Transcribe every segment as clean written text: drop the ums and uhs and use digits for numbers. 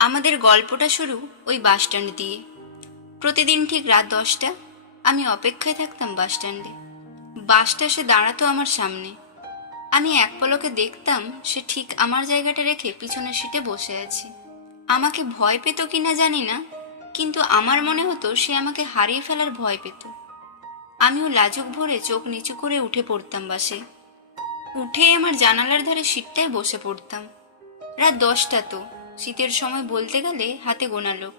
আমাদের গল্পটা শুরু ওই বাসস্ট্যান্ড দিয়ে। প্রতিদিন ঠিক রাত 10টা আমি অপেক্ষায় থাকতাম বাসস্ট্যান্ডে। বাসটা এসে দাঁড়াতো আমার সামনে। আমি এক পলকে দেখতাম সে ঠিক আমার জায়গাটা রেখে পিছনের সিটে বসে আছে। আমাকে ভয় পেত কিনা জানি না, কিন্তু আমার মনে হতো সে আমাকে হারিয়ে ফেলার ভয় পেত। আমিও লাজুক ভরে চোখ নিচু করে উঠে পড়তাম বাসে। উঠেই আমার জানালার ধারে সিটটায় বসে পড়তাম। রাত 10টা তো, শীতের সময় বলতে গেলে হাতে গোনা লোক।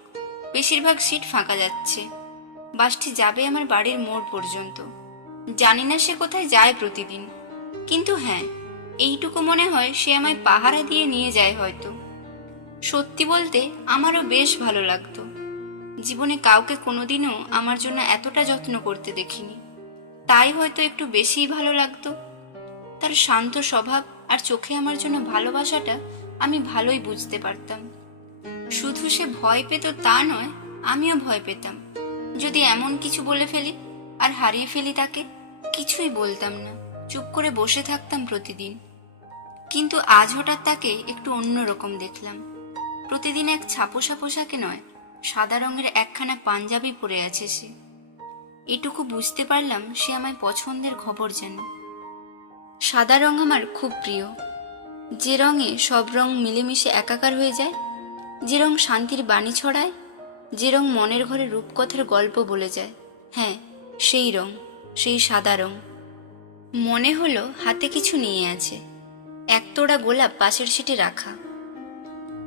বেশিরভাগ সিট ফাঁকা যাচ্ছে। বাসটি যাবে আমার বাড়ির মোড় পর্যন্ত। জানি না সে কোথায় যায় প্রতিদিন, কিন্তু হ্যাঁ, এইটুকু মনে হয় সে আমায় পাহারা দিয়ে নিয়ে যায় হয়তো। সত্যি বলতে আমারও বেশ ভালো লাগতো। জীবনে কাউকে কোনোদিনও আমার জন্য এতটা যত্ন করতে দেখিনি, তাই হয়তো একটু বেশিই ভালো লাগতো। তার শান্ত স্বভাব আর চোখে আমার জন্য ভালোবাসাটা আমি ভালোই বুঝতে পারতাম। শুধু সে ভয় পেত তা নয়, আমিও ভয় পেতাম যদি এমন কিছু বলে ফেলি আর হারিয়ে ফেলি তাকে। কিছুই বলতাম না, চুপ করে বসে থাকতাম প্রতিদিন। কিন্তু আজ হঠাৎ তাকে একটু অন্যরকম দেখলাম। প্রতিদিন এক ছাপোষা পোশাকে নয়, সাদা রঙের একখানা পাঞ্জাবি পরে আছে সে। এটুকু বুঝতে পারলাম সে আমায় পছন্দের খবর জানে। সাদা রং আমার খুব প্রিয়, যে রঙে সব রং মিলেমিশে একাকার হয়ে যায়, যে রং শান্তির বাণী ছড়ায়, যে রং মনের ঘরে রূপকথার গল্প বলে যায়। হ্যাঁ, সেই রং, সেই সাদা রং। মনে হলো হাতে কিছু নিয়ে আছে। একতোড়া গোলাপ পাশের সিটে রাখা।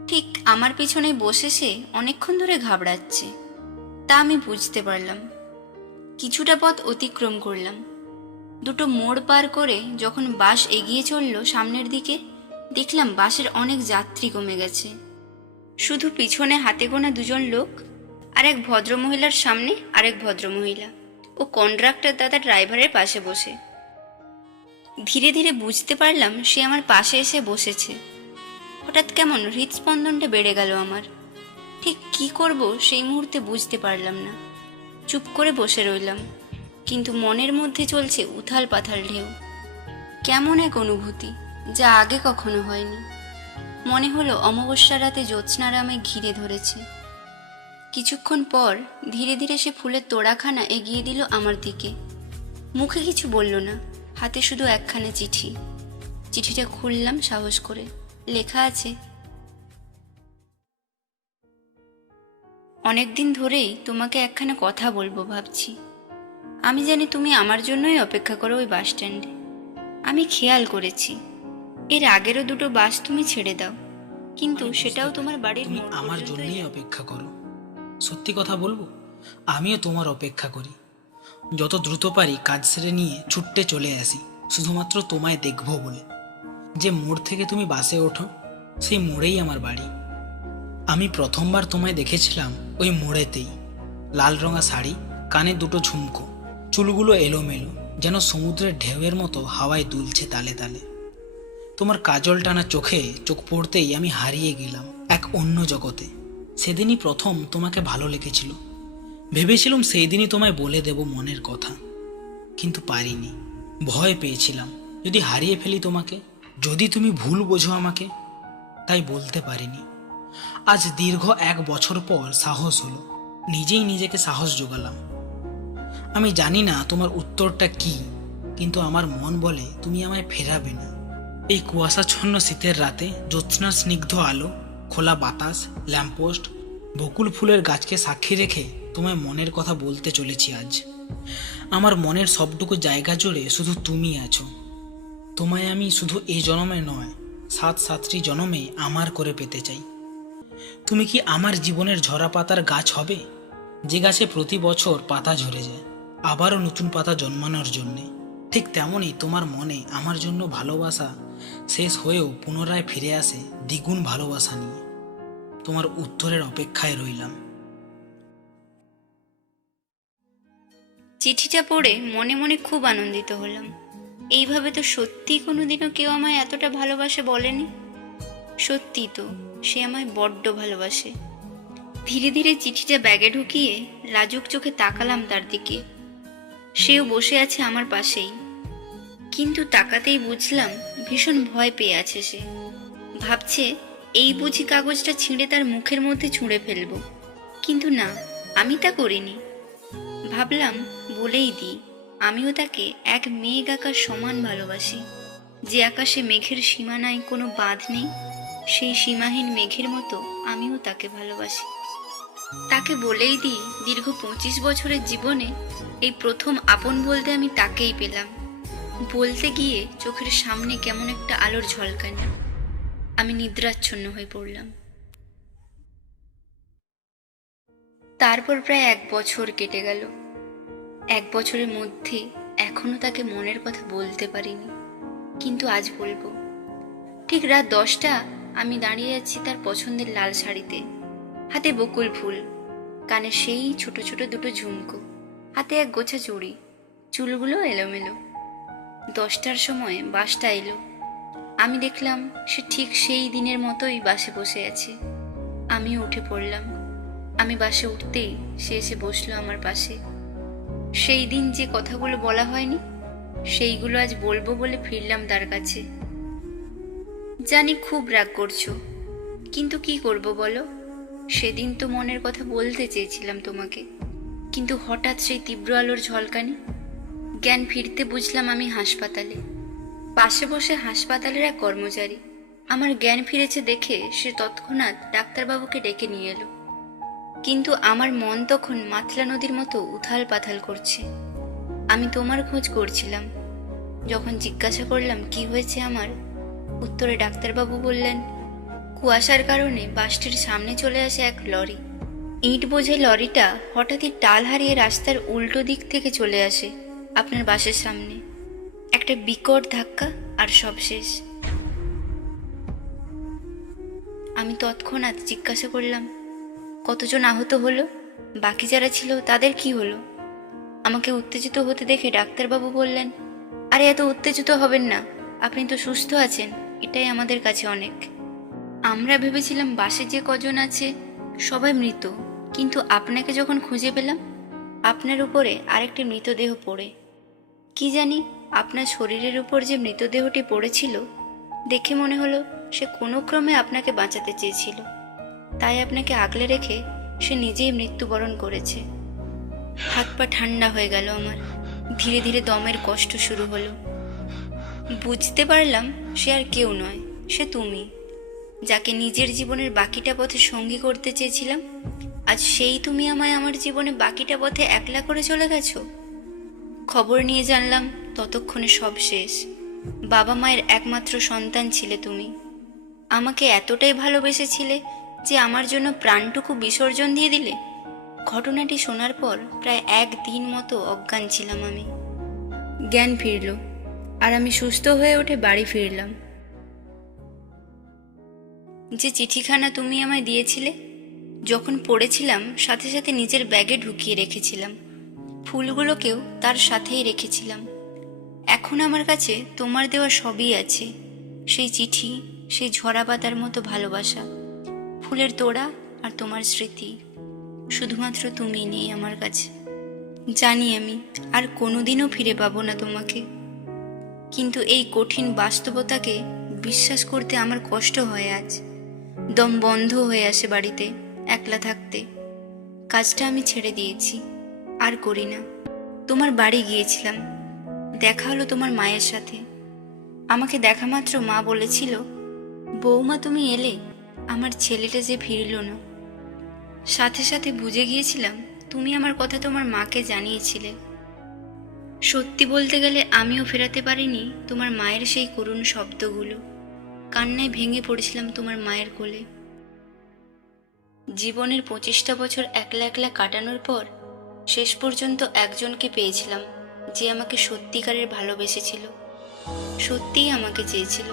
ঠিক আমার পিছনে বসে সে অনেকক্ষণ ধরে ঘাবড়াচ্ছে, তা আমি বুঝতে পারলাম। কিছুটা পথ অতিক্রম করলাম। দুটো মোড় পার করে যখন বাস এগিয়ে চলল সামনের দিকে, দেখলাম বাসের অনেক যাত্রী কমে গেছে। শুধু পিছনে হাতে গোনা দুজন লোক, আর এক ভদ্রমহিলার সামনে আরেক ভদ্রমহিলা ও কন্ডাক্টর দাদা ড্রাইভারের পাশে বসে। ধীরে ধীরে বুঝতে পারলাম সে আমার পাশে এসে বসেছে। হঠাৎ কেমন হৃদস্পন্দনটা বেড়ে গেল আমার। ঠিক কি করব সেই মুহূর্তে বুঝতে পারলাম না। চুপ করে বসে রইলাম, কিন্তু মনের মধ্যে চলছে উথাল পাথাল ঢেউ। কেমন এক অনুভূতি, যা আগে কখনো হয়নি। মনে হলো অমাবস্যা রাতে জ্যোৎস্নারা আমায় ঘিরে ধরেছে। কিছুক্ষণ পর ধীরে ধীরে সে ফুলের তোড়াখানা এগিয়ে দিল আমার দিকে। মুখে কিছু বলল না, হাতে শুধু একখানা চিঠি। চিঠিটা খুললাম সাহস করে। লেখা আছে, অনেকদিন ধরেই তোমাকে একখানা কথা বলবো ভাবছি। আমি জানি তুমি আমার জন্যই অপেক্ষা করো ওই বাস স্ট্যান্ডে। আমি খেয়াল করেছি এর আগেরও দুটো বাস তুমি ছেড়ে দাও, কিন্তু সেটাও তোমার বাড়ির তুমি মোড় আমার পর্যন্তই জন্যই যায়। অপেক্ষা করো। সত্যি কথা বলবো, আমিও তোমার অপেক্ষা করি। যত দ্রুত পারি কাজ সেরে নিয়ে ছুটতে চলে আসি, শুধুমাত্র তোমায় দেখবো বলে। যে মোড় থেকে তুমি বাসে ওঠো, সেই মোড়েই আমার বাড়ি। আমি প্রথমবার তোমায় দেখেছিলাম ওই মোড়েতেই। লাল রঙা শাড়ি, কানে দুটো ঝুমকো, চুলগুলো এলোমেলো, যেন সমুদ্রের ঢেউয়ের মতো হাওয়ায় দুলছে তালে তালে। তোমার কাজল টানা চোখে চোখ পড়তেই আমি হারিয়ে গেলাম এক অন্য জগতে। সেদিনই প্রথম তোমাকে ভালো লেগেছিল। ভেবেছিলাম সেই দিনই তোমায় বলে দেব মনের কথা, কিন্তু পারিনি। ভয় পেয়েছিলাম যদি হারিয়ে ফেলি তোমাকে, যদি তুমি ভুল বোঝো আমাকে, তাই বলতে পারিনি। আজ দীর্ঘ 1 বছর পর সাহস হলো, নিজেই নিজেকে সাহস জোগালাম। আমি জানি না তোমার উত্তরটা কি, কিন্তু আমার মন বলে তুমি আমায় ফেরাবে না। এই কুয়াশাচ্ছন্ন শীতের রাতে জ্যোৎস্নার স্নিগ্ধ আলো, খোলা বাতাস, ল্যাম্পপোস্ট, বকুল ফুলের গাছকে সাক্ষী রেখে তোমায় মনের কথা বলতে চলেছি আজ। আমার মনের সবটুকু জায়গা জুড়ে শুধু তুমি আছো। তোমায় আমি শুধু এই জন্মে নয়, 7-7টি জন্মে আমার করে পেতে চাই। তুমি কি আমার জীবনের ঝরা পাতার গাছ হবে, যে গাছে প্রতি বছর পাতা ঝরে যায়, আবারও নতুন পাতা জন্মানোর জন্যে? ঠিক তেমনই তোমার মনে আমার জন্য ভালোবাসা শেষ হয়েও পুনরায় ফিরে আসে দ্বিগুণ ভালোবাসা নিয়ে। তোমার উত্তরের অপেক্ষায় রইলাম। চিঠিটা পড়ে মনে মনে খুব আনন্দিত হলাম। এইভাবে তো সত্যি কোনোদিনও কেউ আমায় এতটা ভালোবাসে বলেনি। সত্যি তো, সে আমায় বড্ড ভালোবাসে। ধীরে ধীরে চিঠিটা ব্যাগে ঢুকিয়ে লাজুক চোখে তাকালাম তার দিকে। সেও বসে আছে আমার পাশেই, কিন্তু তাকাতেই বুঝলাম ভীষণ ভয় পেয়ে আছে সে। ভাবছে এই বুঝি কাগজটা ছিঁড়ে তার মুখের মধ্যে ছুঁড়ে ফেলবো, কিন্তু না, আমি তা করিনি। ভাবলাম বলেই দিই, আমিও তাকে এক মেঘ আকাশ সমান ভালোবাসি। যে আকাশে মেঘের সীমানায় কোনো বাঁধ নেই, সেই সীমাহীন মেঘের মতো আমিও তাকে ভালোবাসি। তাকে বলেই দিই, দীর্ঘ 25 বছরের জীবনে এই প্রথম আপন বলতে আমি তাকেই পেলাম। বলতে গিয়ে চোখের সামনে কেমন একটা আলোর ঝলকানি। আমি নিদ্রাচ্ছন্ন হয়ে পড়লাম। তারপর প্রায় 1 বছর কেটে গেল। 1 বছরের মধ্যে এখনো তাকে মনের কথা বলতে পারিনি, কিন্তু আজ বলবো। ঠিক রাত 10টা আমি দাঁড়িয়ে আছি তার পছন্দের লাল শাড়িতে, হাতে বকুল ফুল, কানে সেই ছোট ছোট দুটো ঝুমকো, হাতে এক গোছা চুড়ি, চুলগুলো এলোমেলো। 10টার সময় বাসটা এলো। আমি দেখলাম সে ঠিক সেই দিনের মতোই বাসে বসে আছে। আমিও উঠে পড়লাম। আমি বাসে উঠতেই সে এসে বসলো আমার পাশে। সেই দিন যে কথাগুলো বলা হয়নি, সেইগুলো আজ বলবো বলে ফিরলাম তার কাছে। জানি খুব রাগ করছো, কিন্তু কি করব বলো? সেদিন তো মনের কথা বলতে চেয়েছিলাম তোমাকে, কিন্তু হঠাৎ সেই তীব্র আলোর ঝলকানি। জ্ঞান ফিরতে বুঝলাম আমি হাসপাতালে। পাশে বসে হাসপাতালের এক কর্মচারী আমার জ্ঞান ফিরেছে দেখে সে তৎক্ষণাৎ ডাক্তারবাবুকে ডেকে নিয়ে এলো। কিন্তু আমার মন তখন মাতলা নদীর মতো উথাল পাথাল করছে। আমি তোমার খোঁজ করছিলাম। যখন জিজ্ঞাসা করলাম কি হয়েছে আমার, উত্তরে ডাক্তারবাবু বললেন, কুয়াশার কারণে বাসটির সামনে চলে আসে এক লরি। ইট বোঝাই লরিটা হঠাৎই টাল হারিয়ে রাস্তার উল্টো দিক থেকে চলে আসে আপনার বাসের সামনে। একটা বিকট ধাক্কা আর সব শেষ। আমি তৎক্ষণাৎ জিজ্ঞাসা করলাম, কতজন আহত হলো? বাকি যারা ছিল তাদের কি হলো? আমাকে উত্তেজিত হতে দেখে ডাক্তারবাবু বললেন, আরে এত উত্তেজিত হবেন না, আপনি তো সুস্থ আছেন, এটাই আমাদের কাছে অনেক। আমরা ভেবেছিলাম বাসে যে কজন আছে সবাই মৃত, কিন্তু আপনাকে যখন খুঁজে পেলাম, আপনার উপরে আরেকটি মৃতদেহ পড়ে। কি জানি আপনার শরীরের উপর যে মৃতদেহটি পড়েছিল, দেখে মনে হলো সে কোনো ক্রমে আপনাকে বাঁচাতে চেয়েছিল, তাই আপনাকে আগলে রেখে সে নিজেই মৃত্যুবরণ করেছে। হাত পা ঠান্ডা হয়ে গেল আমার। ধীরে ধীরে দমের কষ্ট শুরু হলো। বুঝতে পারলাম সে আর কেউ নয়, সে তুমি, যাকে নিজের জীবনের বাকিটা পথে সঙ্গী করতে চেয়েছিলাম। আজ সেই তুমি আমায় আমার জীবনে বাকিটা পথে একলা করে চলে গেছো। খবর নিয়ে জানলাম ততক্ষণে সব শেষ। বাবা মায়ের একমাত্র সন্তান ছিলে তুমি। আমাকে এতটাই ভালোবেসেছিলে যে আমার জন্য প্রাণটুকু বিসর্জন দিয়ে দিলে। ঘটনাটি শোনার পর প্রায় 1 দিন মতো অজ্ঞান ছিলাম আমি। জ্ঞান ফিরল আর আমি সুস্থ হয়ে উঠে বাড়ি ফিরলাম। যে চিঠিখানা তুমি আমায় দিয়েছিলে, যখন পড়েছিলাম সাথে সাথে নিজের ব্যাগে ঢুকিয়ে রেখেছিলাম। ফুলগুলোকেও তার সাথেই রেখেছিলাম। এখন আমার কাছে তোমার দেওয়া সবই আছে। সেই চিঠি, সেই ঝরা পাতার মতো ভালোবাসা, ফুলের তোড়া আর তোমার স্মৃতি। শুধুমাত্র তুমি নেই আমার কাছে। জানি আমি আর কোনোদিনও ফিরে পাবো না তোমাকে, কিন্তু এই কঠিন বাস্তবতাকে বিশ্বাস করতে আমার কষ্ট হয় আজ। দম বন্ধ হয়ে আসে বাড়িতে একলা থাকতে। কাজটা আমি ছেড়ে দিয়েছি, আর করি না। তোমার বাড়ি গিয়েছিলাম, দেখা হলো তোমার মায়ের সাথে। আমাকে দেখা মাত্র মা বলেছিল, বৌমা তুমি এলে, আমার ছেলেটা যে ফিরল না। সাথে সাথে বুঝে গিয়েছিলাম তুমি আমার কথা তোমার মাকে জানিয়েছিলে। সত্যি বলতে গেলে আমিও ফেরাতে পারিনি তোমার মায়ের সেই করুণ শব্দগুলো। কান্নায় ভেঙে পড়েছিলাম তোমার মায়ের কোলে। জীবনের 25টা বছর একলা একলা কাটানোর পর শেষ পর্যন্ত একজনকে পেয়েছিলাম যে আমাকে সত্যিকারের ভালোবেসেছিল, সত্যিই আমাকে চেয়েছিল।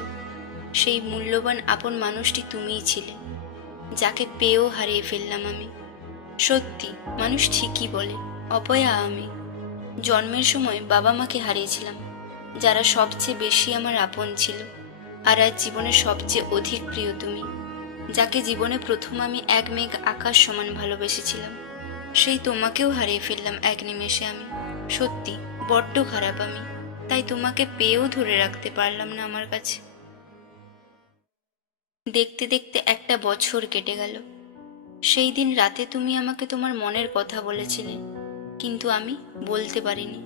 সেই মূল্যবান আপন মানুষটি তুমিই ছিলে, যাকে পেয়েও হারিয়ে ফেললাম আমি। সত্যি, মানুষ ঠিকই বলে, অপয়া আমি। জন্মের সময় বাবা মাকে হারিয়েছিলাম, যারা সবচেয়ে বেশি আমার আপন ছিল। আর আজ জীবনের সবচেয়ে অধিক প্রিয় তুমি, যাকে জীবনে প্রথম আমি এক মেঘ আকাশ সমান ভালোবেসেছিলাম, সেই তোমাকেও হারিয়ে ফেললাম এক নিমেষে আমি। সত্যি বড্ড খারাপ আমি, তাই তোমাকে পেয়েও ধরে রাখতে পারলাম না আমার কাছে। দেখতে দেখতে একটা বছর কেটে গেল। সেই দিন রাতে তুমি আমাকে তোমার মনের কথা বলেছিলে, কিন্তু আমি বলতে পারিনি।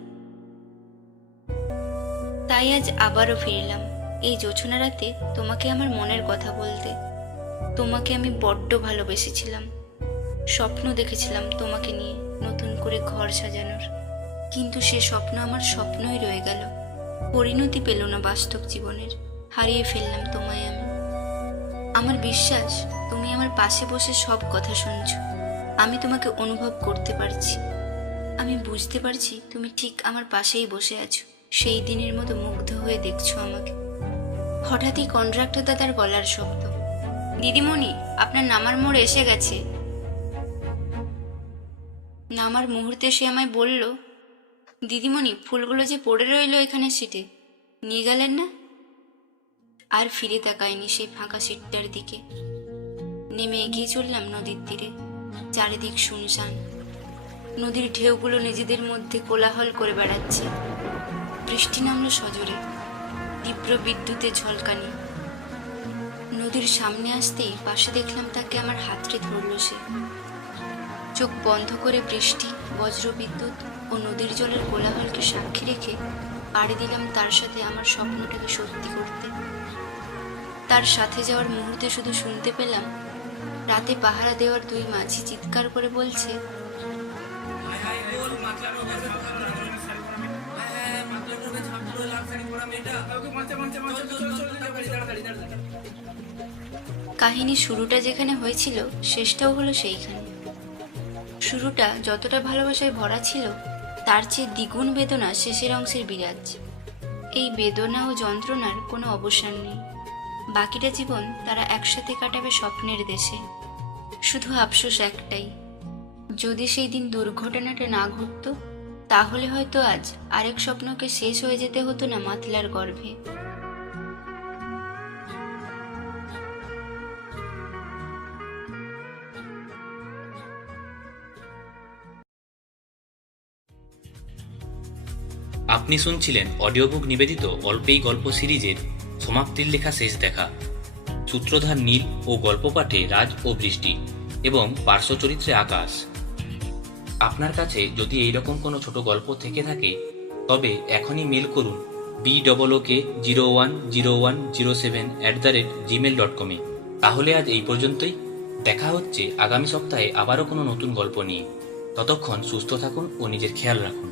তাই আজ আবারও ফিরলাম এই জোছনা রাতে তোমাকে আমার মনের কথা বলতে। তোমাকে আমি বড্ড ভালোবেসেছিলাম, স্বপ্ন দেখেছিলাম তোমাকে নিয়ে নতুন করে ঘর সাজানোর, কিন্তু সে স্বপ্ন আমার স্বপ্নই রয়ে গেল, পরিণতি পেল না বাস্তব জীবনের। হারিয়ে ফেললাম তোমায় আমি। আমার বিশ্বাস তুমি আমার পাশে বসে সব কথা শুনছো, আমি তোমাকে অনুভব করতে পারছি। আমি বুঝতে পারছি তুমি ঠিক আমার পাশেই বসে আছো, সেই দিনের মতো মুগ্ধ হয়ে দেখছো আমাকে। হঠাৎই কন্ট্রাক্টর দাদার গলার শব্দ, দিদিমণি আপনার নামার মোড় এসে গেছে। নামার মুহূর্তে সে আমায় বলল, দিদিমণি ফুলগুলো যে পড়ে রইলো এখানে সিটে, নিয়ে গেলেন না? আর ফিরে তাকায়নি সেই ফাঁকা সিটটার দিকে। নেমে এগিয়ে চললাম নদীর তীরে। চারিদিক শুনশান, নদীর ঢেউগুলো নিজেদের মধ্যে কোলাহল করে বেড়াচ্ছে। বৃষ্টি নামলো সজোরে, তীব্র বিদ্যুতের ঝলকানি। নদীর সামনে আসতেই পাশে দেখলাম তাকে, আমার হাতড়ে ধরল সে। চোখ বন্ধ করে বৃষ্টি, বজ্রবিদ্যুৎ ও নদীর জলের কোলাহলকে সাক্ষী রেখে পাড়ি দিলাম তার সাথে আমার স্বপ্নটাকে সত্যি করতে। তার সাথে যাওয়ার মুহূর্তে শুধু শুনতে পেলাম রাতে পাহারা দেওয়ার দুই মাঝি চিৎকার করে বলছে, কাহিনী শুরুটা যেখানে হয়েছিল শেষটাও হলো সেইখানে। শুরুটা যতটা ভালোবাসায় ভরা ছিল, তার চেয়ে দ্বিগুণ বেদনা শেষের অংশের বিরাজ। এই বেদনা ও যন্ত্রণার কোনো অবসান নেই। বাকিটা জীবন তারা একসাথে কাটাবে স্বপ্নের দেশে। শুধু আফসোস একটাই, যদি সেই দিন দুর্ঘটনাটা না ঘটতো, তাহলে হয়তো আজ আরেক স্বপ্নকে শেষ হয়ে যেতে হতো না মাতলার গর্ভে। আপনি শুনছিলেন অডিও বুক নিবেদিত অল্পেই গল্প সিরিজের সমাপ্তির লেখা শেষ দেখা। সূত্রধার নীল ও গল্প পাঠে রাজ ও বৃষ্টি এবং পার্শ্ব চরিত্রে আকাশ। আপনার কাছে যদি এইরকম কোনো ছোট গল্প থেকে থাকে, তবে এখনই মেল করুন BOOK010107@gmail.com এ। তাহলে আজ এই পর্যন্তই। দেখা হচ্ছে আগামী সপ্তাহে আবারও কোনো নতুন গল্প নিয়ে। ততক্ষণ সুস্থ থাকুন ও নিজের খেয়াল রাখুন।